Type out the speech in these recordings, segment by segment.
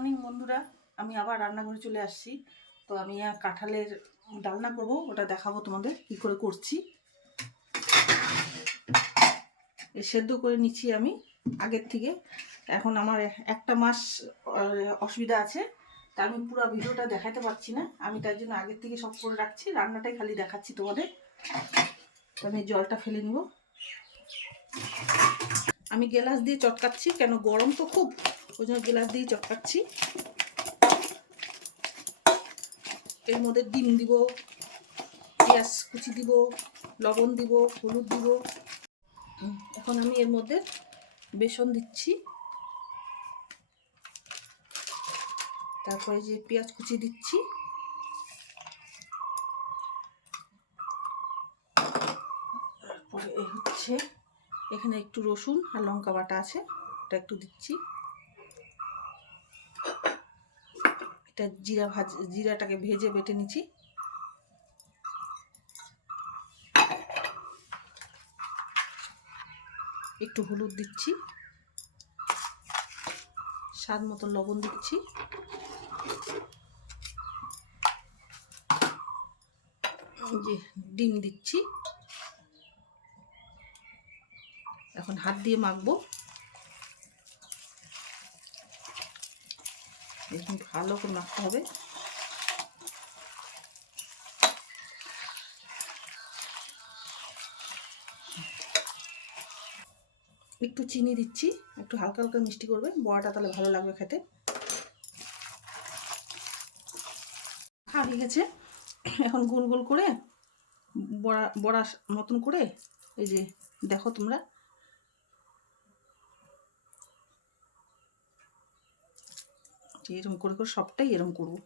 Morning বন্ধুরা, আমি আবার রান্নাঘরে চলে আসছি। তো আমি কাঁঠালের ডালনা করব, ওটা দেখাবো তোমাদের কি করে করছি। সেদ্ধ করে নিচ্ছি আমি আগের থেকে। এখন আমার একটা মাস অসুবিধা আছে, তা আমি পুরো ভিডিওটা দেখাতে পারছি না। আমি তার জন্য আগের থেকে সব করে রাখছি, রান্নাটাই খালি দেখাচ্ছি তোমাদের। তো আমি জলটা ফেলে নিব। আমি গ্লাস দিয়ে চটকাচ্ছি, কেন গরম তো খুব, ওই জন্য গ্লাস দিয়ে চটকাচ্ছি। এর মধ্যে ডিম দিব, পেঁয়াজ কুচি দিব, লবণ দিব, হলুদ দিব। এখন আমি এর মধ্যে বেসন দিচ্ছি, তারপরে যে পেঁয়াজ কুচি দিচ্ছি, তারপরে হচ্ছে এখানে একটু রসুন আর লঙ্কা বাটা আছে, এটা একটু দিচ্ছি। এটা জিরাটাকে ভেজে বেটে নিচ্ছি। একটু হলুদ দিচ্ছি, স্বাদ মতো লবণ দিচ্ছি, যে ডিম দিচ্ছি। এখন হাত দিয়ে মাখবো, এখন ভালো করে মাখতে হবে। একটু চিনি দিচ্ছি, একটু হালকা হালকা মিষ্টি করবে, বড়াটা তাহলে ভালো লাগবে খেতে। হয়ে গেছে। এখন গোল গোল করে বড়া মতন করে, এই যে দেখো তোমরা, এরকম করে করে সবটাই এরকম করবো।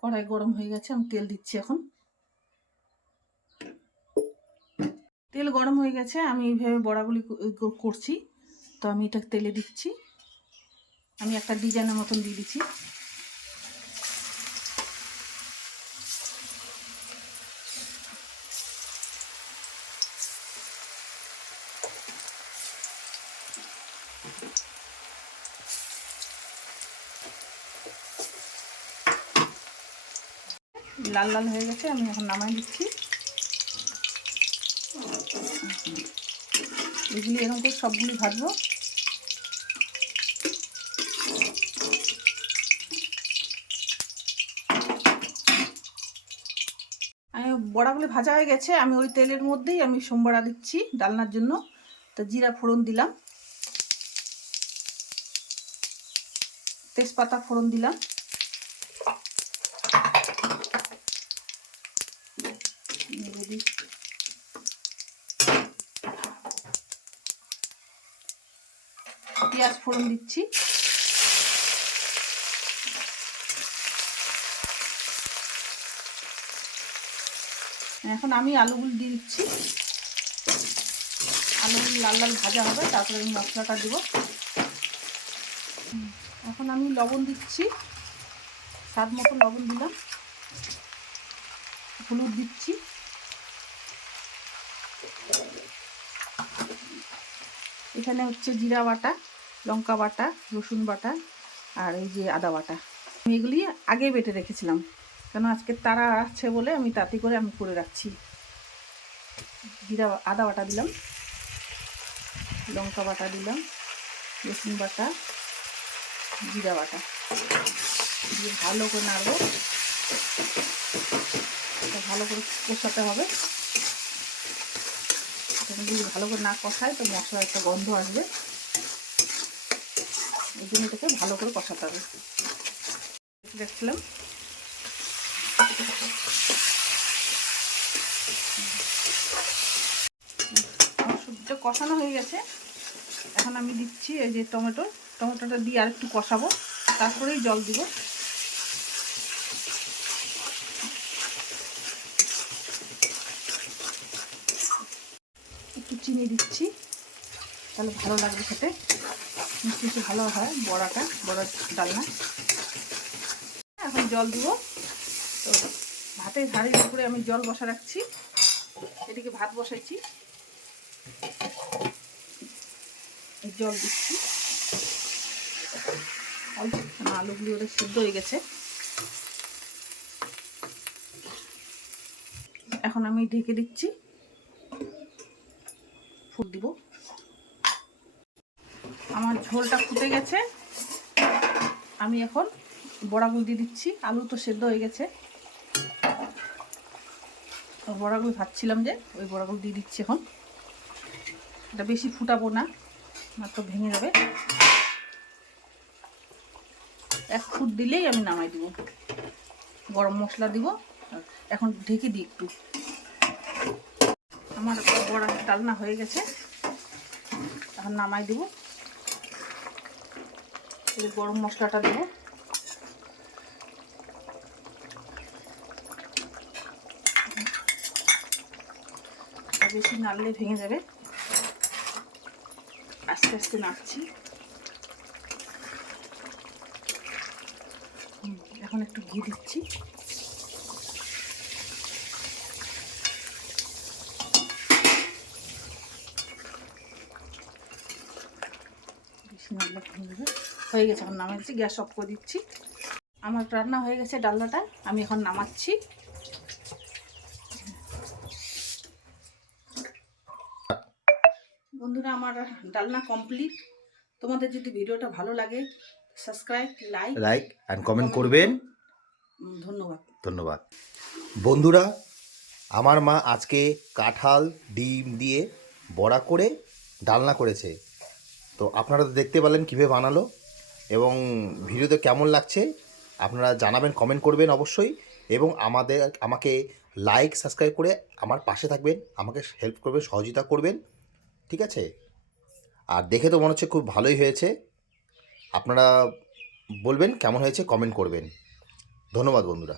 কড়াই গরম হয়ে গেছে, আমি তেল দিচ্ছি। এখন তেল গরম হয়ে গেছে, আমি এইভাবে বড়াগুলি করছি। তো আমি এটা তেলে দিচ্ছি, আমি একটা ডিজাইনের মতন দিয়ে দিচ্ছি। লাল লাল হয়ে গেছে, আমি এখন নামাই দিচ্ছি। এগুলি এরকম করে সবগুলি ভাজবো। আমি বড়াগুলি ভাজা হয়ে গেছে, আমি ওই তেলের মধ্যেই আমি সোমবড়া দিচ্ছি ডালনার জন্য। তো জিরা ফোড়ন দিলাম, তেজপাতা ফোড়ন দিলাম, পেঁয়াজ ফোড়ন দিচ্ছি, এখন আমি আলুগুলো দিয়ে দিচ্ছি। আলুগুলো লাল লাল ভাজা হবে, তারপরে আমি মশলাটা দেবো। এখন আমি লবণ দিচ্ছি, স্বাদ মতো লবণ দিলাম, হলুদ দিচ্ছি, এখানে হচ্ছে জিরা বাটা, লঙ্কা বাটা, রসুন বাটা আর এই যে আদা বাটা। আমি এগুলি আগে বেটে রেখেছিলাম, কেন আজকে তারা আছে বলে আমি তাতে করে আমি করে রাখছি। আদা বাটা দিলাম, লঙ্কা বাটা দিলাম, রসুন বাটা, জিরা বাটা দিয়ে ভালো করে নাড়বো। ভালো করে কষাতে হবে, যদি ভালো করে না কষায় তো মশলার একটা গন্ধ আসবে, এই জন্য এটাকে ভালো করে কষাতে হবে। দেখছিলাম আমার সবজিটা কষানো হয়ে গেছে। এখন আমি দিচ্ছি এই যে টমেটোটা দিয়ে আর একটু কষাবো, তারপরেই জল দিব। একটু চিনি দিচ্ছি, তাহলে ভালো লাগবে খেতে, মিষ্টি মিষ্টি ভালো হয় বড়ার ডালনা। এখন জল দিব। তো ভাতের হাঁড়ির উপরে আমি জল বসা রাখছি, এদিকে ভাত বসাইছি। জল দিচ্ছি। আলুগুলি ওদের সিদ্ধ হয়ে গেছে। এখন আমি ঢেকে দিচ্ছি, ফুট দিব। আমার ঝোলটা ফুটে গেছে, আমি এখন বড়াগুলো দিয়ে দিচ্ছি। আলু তো সেদ্ধ হয়ে গেছে, বড়াগুলো ভাজছিলাম যে ওই বড়াগুলো দিয়ে দিচ্ছি। এখন এটা বেশি ফুটাবো না, মাত্র ভেঙে যাবে। 1 ফুট দিলেই আমি নামাই দিব। গরম মশলা দিব। এখন ঢেকে দিই একটু। আমার বড়া ডালনা হয়ে গেছে, এখন নামাই দিব। এই গরম মশলাটা দেব। বেশি নাড়লে ভেঙে যাবে, আস্তে আস্তে নাড়ছি। এখন একটু ঘি দিচ্ছি। বেশি নাড়লে ভেঙে যাবে। হয়ে গেছে, এখন নামাচ্ছি। গ্যাস অফ করে দিচ্ছি। আমার রান্না হয়ে গেছে ডালনাটা, আমি এখন নামাচ্ছি। বন্ধুরা, আমার ডালনা কমপ্লিট। তোমাদের যদি ভিডিওটা ভালো লাগে, সাবস্ক্রাইব, লাইক অ্যান্ড কমেন্ট করবেন। ধন্যবাদ। ধন্যবাদ। বন্ধুরা, আমার মা আজকে কাঁঠাল ডিম দিয়ে বড়া করে ডালনা করেছে। তো আপনারা তো দেখতে পেলেন কীভাবে বানালো, এবং ভিডিওতে কেমন লাগছে আপনারা জানাবেন, কমেন্ট করবেন অবশ্যই। এবং আমাকে লাইক সাবস্ক্রাইব করে আমার পাশে থাকবেন, আমাকে হেল্প করবেন, সহযোগিতা করবেন, ঠিক আছে? আর দেখে তো মনে হচ্ছে খুব ভালোই হয়েছে। আপনারা বলবেন কেমন হয়েছে, কমেন্ট করবেন। ধন্যবাদ বন্ধুরা।